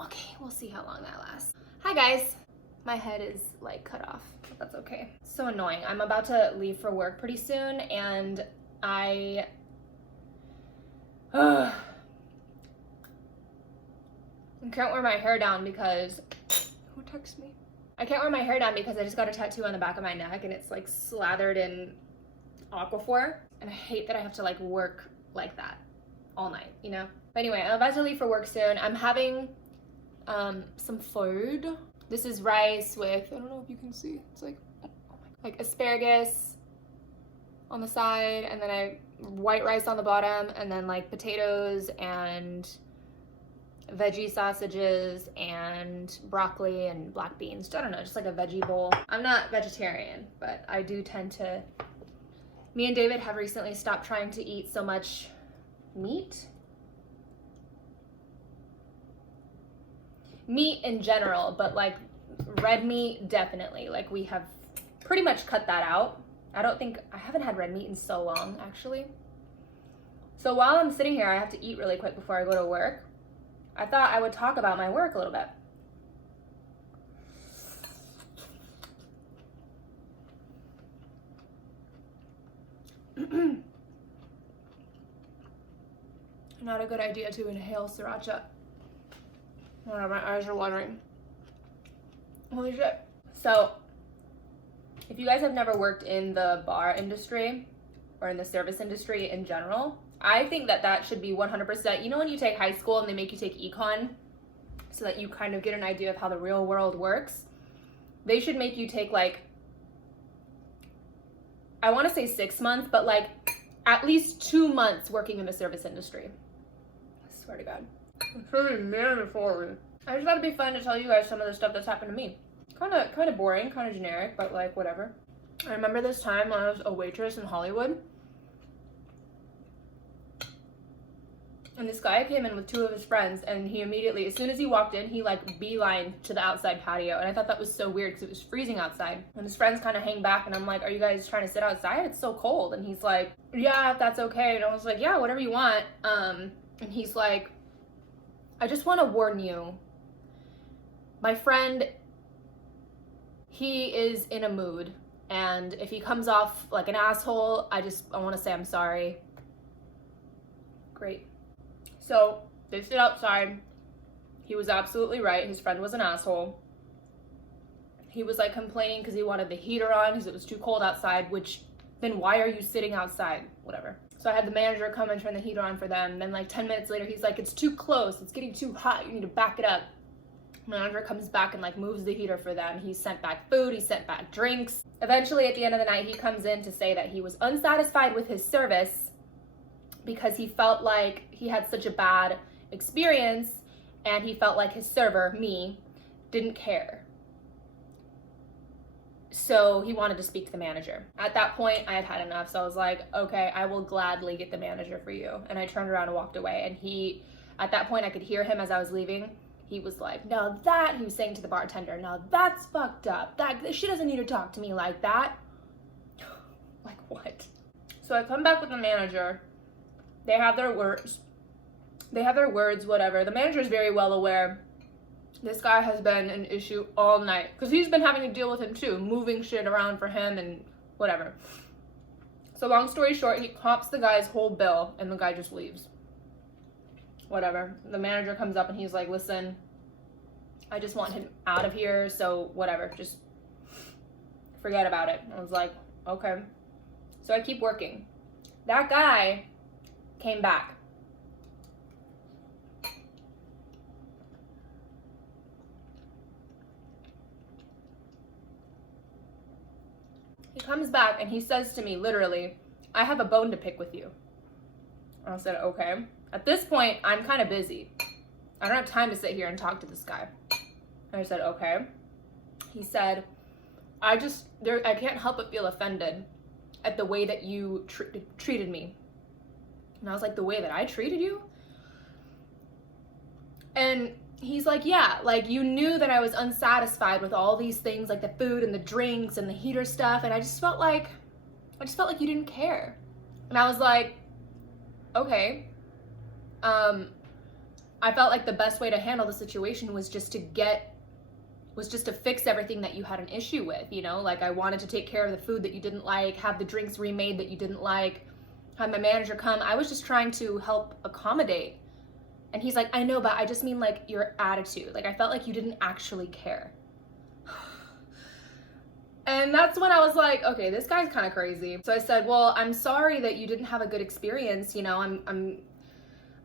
Okay, we'll see how long that lasts. Hi guys. My head is like cut off, but that's okay. So annoying. I'm about to leave for work pretty soon and I can't wear my hair down because who texted me? I can't wear my hair down because I just got a tattoo on the back of my neck and it's like slathered in Aquaphor, and I hate that I have to like work like that all night, you know? But anyway, I'm about to leave for work soon. I'm having some food. This is rice with, I don't know if you can see, it's like, oh my, like asparagus on the side, and then I white rice on the bottom, and then like potatoes and veggie sausages and broccoli and black beans. I don't know, just like a veggie bowl. I'm not vegetarian, but I do tend to, me and David have recently stopped trying to eat so much meat. Meat in general, but like red meat, definitely. Like we have pretty much cut that out. I haven't had red meat in so long, actually. So while I'm sitting here, I have to eat really quick before I go to work. I thought I would talk about my work a little bit. Not a good idea to inhale sriracha. Oh no, my eyes are watering. Holy shit. So, if you guys have never worked in the bar industry or in the service industry in general, I think that should be 100%. You know when you take high school and they make you take econ so that you kind of get an idea of how the real world works? They should make you take like, I want to say 6 months, but like at least 2 months working in the service industry. I swear to God. It's really mandatory. I just thought it'd be fun to tell you guys some of the stuff that's happened to me. Kind of boring, kind of generic, but like whatever. I remember this time when I was a waitress in Hollywood. And this guy came in with 2 of his friends, and he immediately, as soon as he walked in, he like beelined to the outside patio. And I thought that was so weird because it was freezing outside. And his friends kind of hang back, and I'm like, are you guys trying to sit outside? It's so cold. And he's like, yeah, if that's okay. And I was like, yeah, whatever you want. And he's like, I just want to warn you. My friend, he is in a mood. And if he comes off like an asshole, I want to say I'm sorry. Great. So they sit outside. He was absolutely right. His friend was an asshole. He was like complaining because he wanted the heater on because it was too cold outside, which then why are you sitting outside? Whatever. So I had the manager come and turn the heater on for them. Then like 10 minutes later, he's like, it's too close. It's getting too hot. You need to back it up. Manager comes back and like moves the heater for them. He sent back food. He sent back drinks. Eventually at the end of the night, he comes in to say that he was unsatisfied with his service because he felt like he had such a bad experience and he felt like his server, me, didn't care. So he wanted to speak to the manager. At that point, I had had enough. So I was like, okay, I will gladly get the manager for you. And I turned around and walked away. And at that point, I could hear him as I was leaving. He was like, he was saying to the bartender, now that's fucked up. She doesn't need to talk to me like that. Like what? So I come back with the manager. They have their words. Whatever. The manager is very well aware this guy has been an issue all night because he's been having to deal with him too, moving shit around for him and whatever. So long story short, he comps the guy's whole bill and the guy just leaves. Whatever. The manager comes up and he's like, listen, I just want him out of here, so whatever, just forget about it. I was like, okay. So I keep working. That guy came back. He comes back and he says to me, literally, I have a bone to pick with you. I said, okay. At this point, I'm kind of busy. I don't have time to sit here and talk to this guy. And I said, okay. He said, I can't help but feel offended at the way that you treated me. And I was like, the way that I treated you? And he's like, yeah, like you knew that I was unsatisfied with all these things, like the food and the drinks and the heater stuff. And I just felt like you didn't care. And I was like, okay. I felt like the best way to handle the situation was just to fix everything that you had an issue with, you know? Like, I wanted to take care of the food that you didn't like, have the drinks remade that you didn't like, have my manager come. I was just trying to help accommodate. And he's like, I know, but I just mean like your attitude. Like, I felt like you didn't actually care. And that's when I was like, okay, this guy's kind of crazy. So I said, well, I'm sorry that you didn't have a good experience. You know,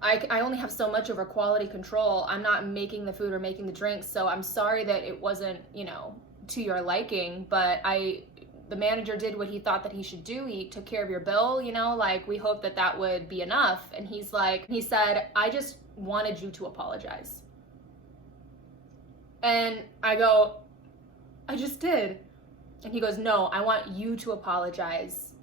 I only have so much over quality control. I'm not making the food or making the drinks, so I'm sorry that it wasn't, you know, to your liking, but the manager did what he thought that he should do. He took care of your bill, you know, like, we hope that that would be enough. And he said, I just wanted you to apologize. And I go, I just did. And he goes, no, I want you to apologize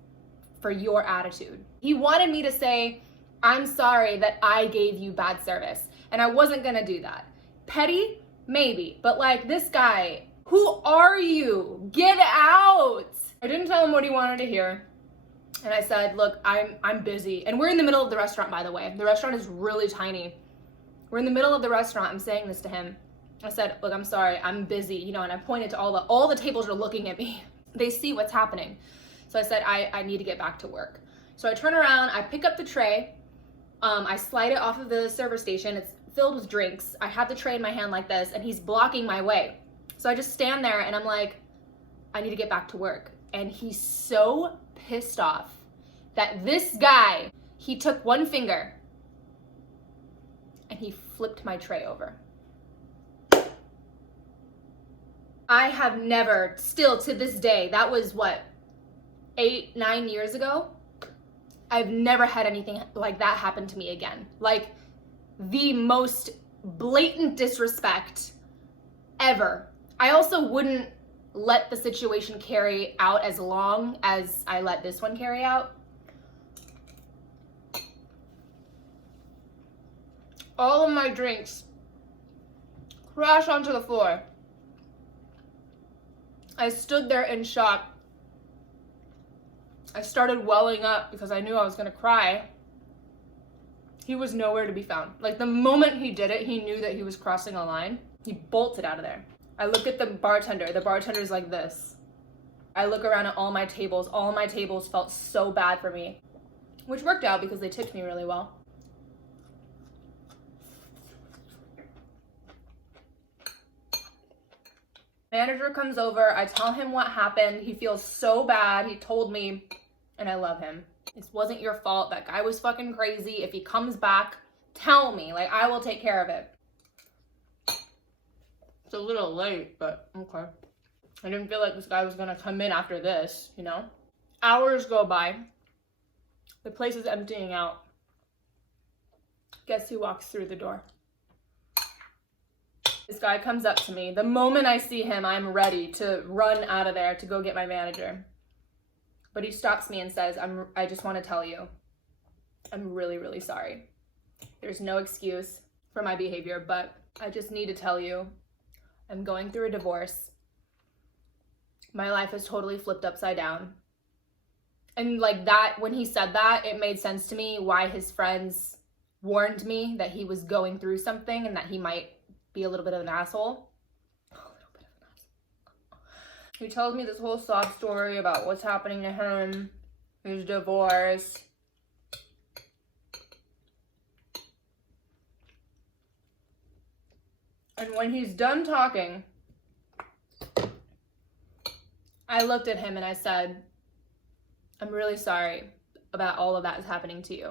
for your attitude. He wanted me to say, I'm sorry that I gave you bad service. And I wasn't gonna do that. Petty? Maybe. But like, this guy, who are you? Get out! I didn't tell him what he wanted to hear. And I said, look, I'm busy. And we're in the middle of the restaurant, by the way. The restaurant is really tiny. We're in the middle of the restaurant. I'm saying this to him. I said, look, I'm sorry, I'm busy, you know, and I pointed to all the tables are looking at me. They see what's happening. So I said, I need to get back to work. So I turn around, I pick up the tray, I slide it off of the server station. It's filled with drinks. I have the tray in my hand like this, and he's blocking my way. So I just stand there and I'm like, I need to get back to work. And he's so pissed off that this guy, he took one finger and he flipped my tray over. I have never, still to this day, that was what, 8-9 years ago? I've never had anything like that happen to me again. Like, the most blatant disrespect ever. I also wouldn't let the situation carry out as long as I let this one carry out. All of my drinks crash onto the floor. I stood there in shock. I started welling up because I knew I was gonna cry. He was nowhere to be found. Like, the moment he did it, he knew that he was crossing a line. He bolted out of there. I look at the bartender. The bartender's like this. I look around at all my tables. All my tables felt so bad for me, which worked out because they tipped me really well. Manager comes over, I tell him what happened. He feels so bad. He told me, and I love him. This wasn't your fault. That guy was fucking crazy. If he comes back, tell me. Like, I will take care of it. It's a little late, but okay. I didn't feel like this guy was gonna come in after this, you know? Hours go by. The place is emptying out. Guess who walks through the door? This guy comes up to me. The moment I see him, I'm ready to run out of there to go get my manager. But he stops me and says, I just want to tell you, I'm really, really sorry. There's no excuse for my behavior, but I just need to tell you, I'm going through a divorce. My life is totally flipped upside down. And like that, when he said that, it made sense to me why his friends warned me that he was going through something and that he might be a little bit of an asshole. He told me this whole sob story about what's happening to him, his divorce. And when he's done talking, I looked at him and I said, I'm really sorry about all of that is happening to you.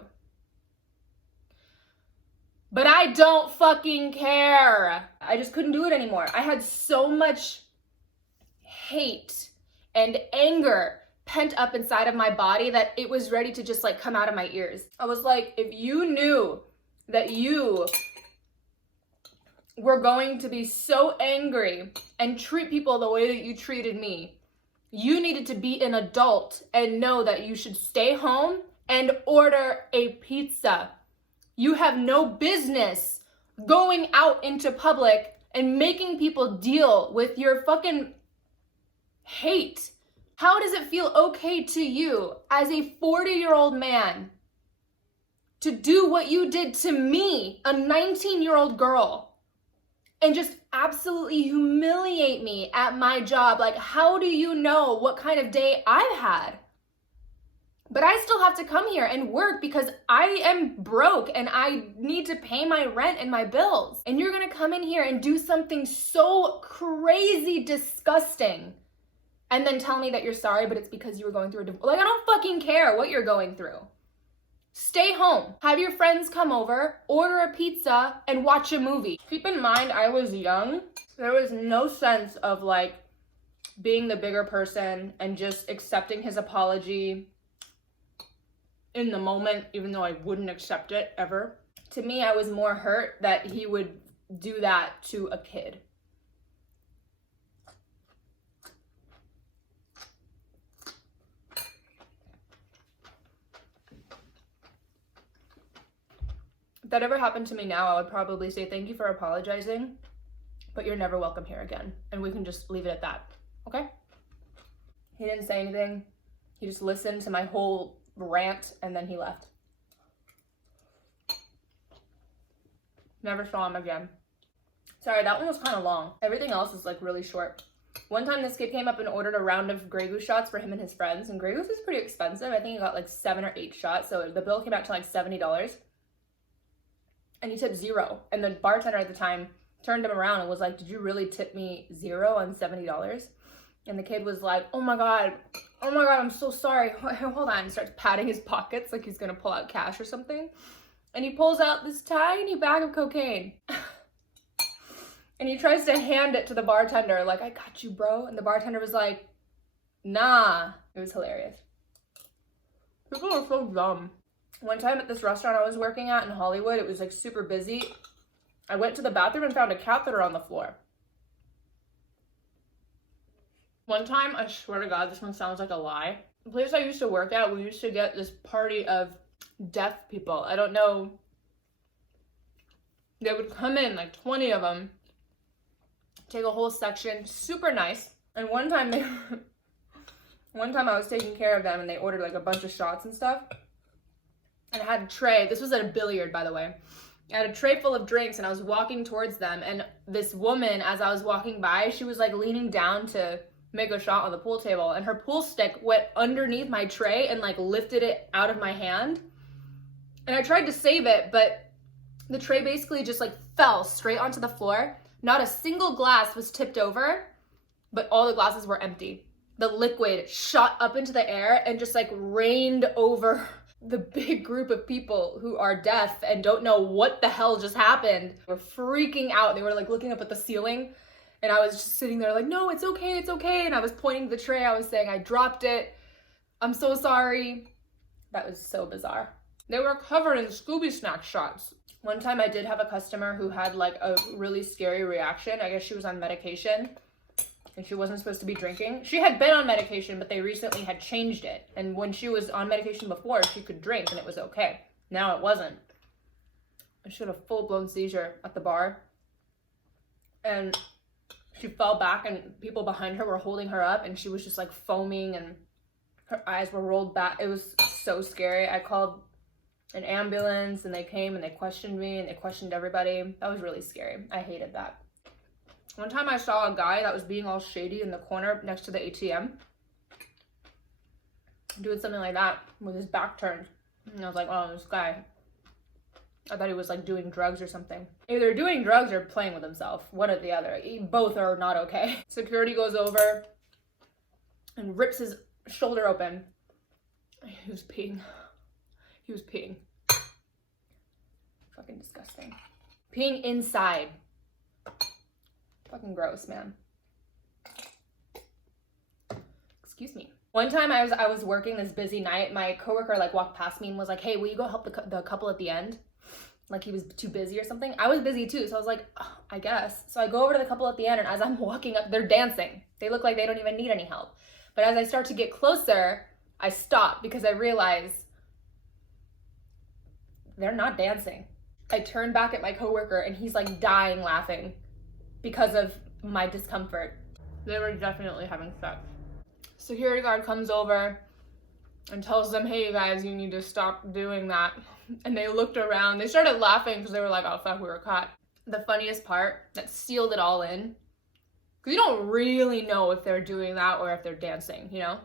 But I don't fucking care. I just couldn't do it anymore. I had so much hate and anger pent up inside of my body that it was ready to just like come out of my ears. I was like, if you knew that you were going to be so angry and treat people the way that you treated me, you needed to be an adult and know that you should stay home and order a pizza. You have no business going out into public and making people deal with your fucking hate. How does it feel okay to you as a 40-year-old man to do what you did to me, a 19-year-old girl, and just absolutely humiliate me at my job. Like, how do you know what kind of day I've had? But I still have to come here and work because I am broke and I need to pay my rent and my bills. And you're gonna come in here and do something so crazy disgusting and then tell me that you're sorry, but it's because you were going through a divorce. Like, I don't fucking care what you're going through. Stay home, have your friends come over, order a pizza, and watch a movie. Keep in mind, I was young. There was no sense of like being the bigger person and just accepting his apology in the moment, even though I wouldn't accept it ever. To me, I was more hurt that he would do that to a kid. If that ever happened to me now, I would probably say thank you for apologizing, but you're never welcome here again. And we can just leave it at that, okay? He didn't say anything. He just listened to my whole rant and then he left. Never saw him again. Sorry, that one was kind of long. Everything else is like really short. One time this kid came up and ordered a round of Grey Goose shots for him and his friends, and Grey Goose is pretty expensive. I think he got like 7 or 8 shots, so the bill came out to like $70. And he tipped 0. And the bartender at the time turned him around and was like, did you really tip me 0 on $70? And the kid was like, oh my God, I'm so sorry. Hold on. He starts patting his pockets like he's gonna pull out cash or something. And he pulls out this tiny bag of cocaine. And he tries to hand it to the bartender like, I got you, bro. And the bartender was like, nah. It was hilarious. People are so dumb. One time at this restaurant I was working at in Hollywood, it was like super busy. I went to the bathroom and found a catheter on the floor. One time, I swear to God, this one sounds like a lie. The place I used to work at, we used to get this party of deaf people. I don't know. They would come in, like 20 of them, take a whole section, super nice. And one time I was taking care of them and they ordered like a bunch of shots and stuff. And I had a tray. This was at a billiard, by the way. I had a tray full of drinks and I was walking towards them. And this woman, as I was walking by, she was like leaning down to make a shot on the pool table. And her pool stick went underneath my tray and like lifted it out of my hand. And I tried to save it, but the tray basically just like fell straight onto the floor. Not a single glass was tipped over, but all the glasses were empty. The liquid shot up into the air and just like rained over the big group of people who are deaf and don't know what the hell just happened. They were freaking out. They were like looking up at the ceiling and I was just sitting there like, no, it's okay, it's okay. And I was pointing to the tray. I was saying, I dropped it. I'm so sorry. That was so bizarre. They were covered in Scooby Snack shots. One time I did have a customer who had like a really scary reaction. I guess she was on medication and she wasn't supposed to be drinking. She had been on medication, but they recently had changed it. And when she was on medication before, she could drink and it was okay. Now it wasn't. She had a full-blown seizure at the bar. And she fell back and people behind her were holding her up and she was just like foaming and her eyes were rolled back. It was so scary. I called an ambulance and they came and they questioned me and they questioned everybody. That was really scary. I hated that. One time I saw a guy that was being all shady in the corner next to the ATM, doing something like that with his back turned. And I was like, oh, this guy, I thought he was like doing drugs or something. Either doing drugs or playing with himself, one or the other. Both are not okay. Security goes over and rips his shoulder open. He was peeing. He was peeing. Fucking disgusting. Peeing inside. Fucking gross, man. Excuse me. One time I was working this busy night. My coworker like walked past me and was like, hey, will you go help the couple at the end? Like he was too busy or something. I was busy too, so I was like, oh, I guess. So I go over to the couple at the end and as I'm walking up, they're dancing. They look like they don't even need any help. But as I start to get closer, I stop because I realize they're not dancing. I turn back at my coworker and he's like dying laughing because of my discomfort. They were definitely having sex. Security guard comes over and tells them, hey you guys, you need to stop doing that. And they looked around. They started laughing because they were like, oh, fuck, we were caught. The funniest part that sealed it all in, because you don't really know if they're doing that or if they're dancing, you know?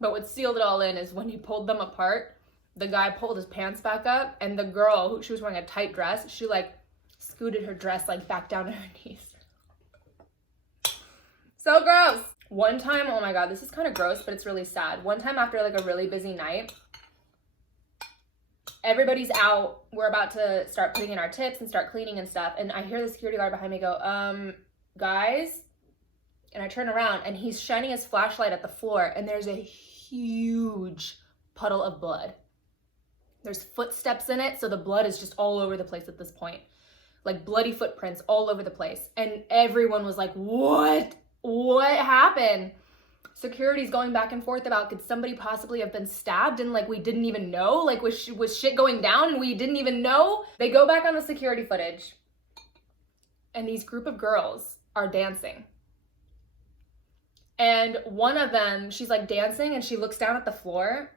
But what sealed it all in is when he pulled them apart, the guy pulled his pants back up, and the girl, she was wearing a tight dress, she like scooted her dress like back down to her knees. So gross. One time, oh my God, this is kind of gross, but it's really sad. One time after like a really busy night, everybody's out. We're about to start putting in our tips and start cleaning and stuff. And I hear the security guard behind me go, guys. And I turn around and he's shining his flashlight at the floor and there's a huge puddle of blood. There's footsteps in it. So the blood is just all over the place at this point. Like bloody footprints all over the place. And everyone was like, what? What happened? Security's going back and forth about, could somebody possibly have been stabbed and like we didn't even know? Like was shit going down and we didn't even know? They go back on the security footage and these group of girls are dancing. And one of them, she's like dancing and she looks down at the floor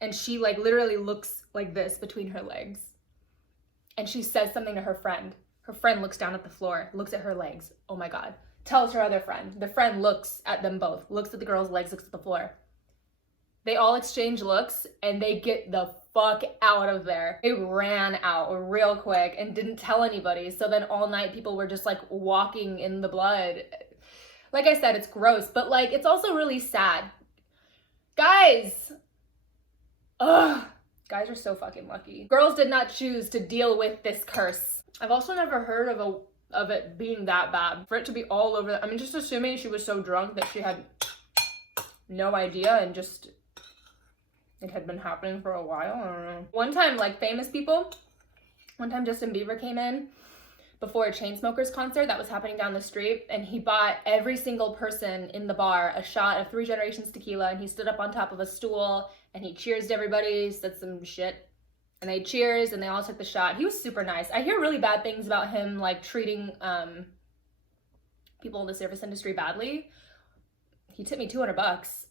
and she like literally looks like this between her legs. And she says something to her friend. Her friend looks down at the floor, looks at her legs. Oh my God. Tells her other friend. The friend looks at them both, looks at the girl's legs, looks at the floor. They all exchange looks and they get the fuck out of there. They ran out real quick and didn't tell anybody. So then all night people were just like walking in the blood. Like I said, it's gross, but like it's also really sad. Guys! Ugh. Guys are so fucking lucky. Girls did not choose to deal with this curse. I've also never heard of it being that bad. For it to be all over, I mean, just assuming she was so drunk that she had no idea and just, it had been happening for a while, I don't know. One time, like famous people, one time Justin Bieber came in before a Chainsmokers concert that was happening down the street, and he bought every single person in the bar a shot of 3 Generations tequila, and he stood up on top of a stool, and he cheers to everybody, said some shit. And they cheers and they all took the shot. He was super nice. I hear really bad things about him, like treating people in the service industry badly. He tipped me $200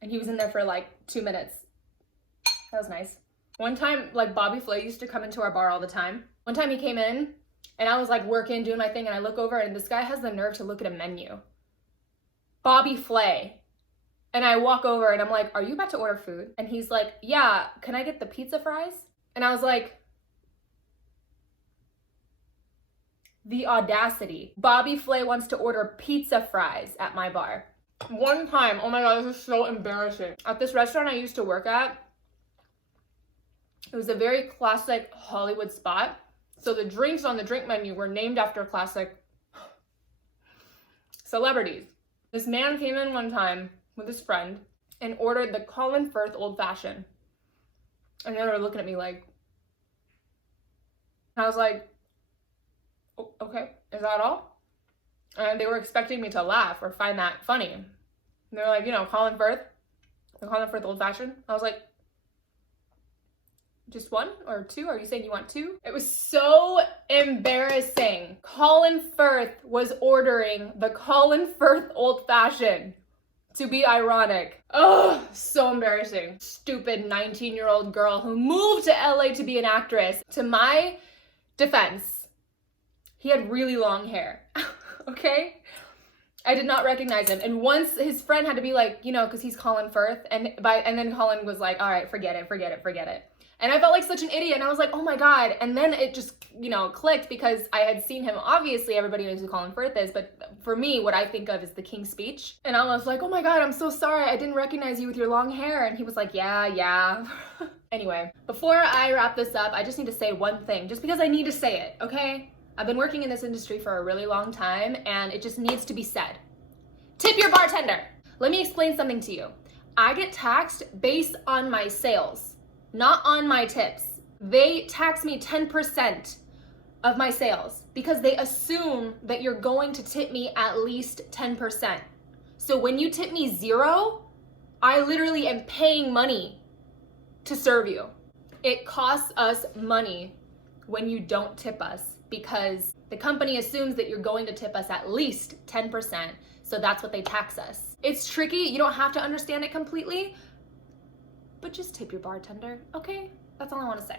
and he was in there for like 2 minutes. That was nice. One time, like Bobby Flay used to come into our bar all the time. One time he came in and I was like working, doing my thing, and I look over and this guy has the nerve to look at a menu. Bobby Flay. And I walk over and I'm like, are you about to order food? And he's like, yeah, can I get the pizza fries? And I was like, the audacity. Bobby Flay wants to order pizza fries at my bar. One time, oh my God, this is so embarrassing. At this restaurant I used to work at, it was a very classic Hollywood spot. So the drinks on the drink menu were named after classic celebrities. This man came in one time with his friend and ordered the Colin Firth Old Fashioned. And they were looking at me like, I was like, oh, okay, is that all? And they were expecting me to laugh or find that funny. And they're like, you know, Colin Firth, the Colin Firth Old Fashioned. I was like, just 1 or 2? Are you saying you want 2? It was so embarrassing. Colin Firth was ordering the Colin Firth Old Fashioned. To be ironic. Oh, so embarrassing. Stupid 19-year-old girl who moved to LA to be an actress. To my defense, he had really long hair, okay? I did not recognize him. And once his friend had to be like, you know, because he's Colin Firth, and then Colin was like, all right, forget it. And I felt like such an idiot, and I was like, oh my God. And then it just, you know, clicked because I had seen him. Obviously, everybody knows who Colin Firth is, but for me, what I think of is the King's Speech. And I was like, oh my God, I'm so sorry. I didn't recognize you with your long hair. And he was like, yeah. Anyway, before I wrap this up, I just need to say one thing, just because I need to say it, okay? I've been working in this industry for a really long time, and it just needs to be said. Tip your bartender. Let me explain something to you. I get taxed based on my sales. Not on my tips. They tax me 10% of my sales because they assume that you're going to tip me at least 10%. So when you tip me 0, I literally am paying money to serve you. It costs us money when you don't tip us because the company assumes that you're going to tip us at least 10%. So that's what they tax us. It's tricky. You don't have to understand it completely, but just tip your bartender, okay? That's all I want to say.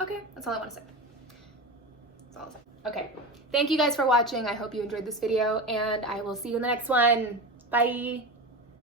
Okay, that's all I want to say. That's all I'll say. Okay, thank you guys for watching. I hope you enjoyed this video, and I will see you in the next one. Bye.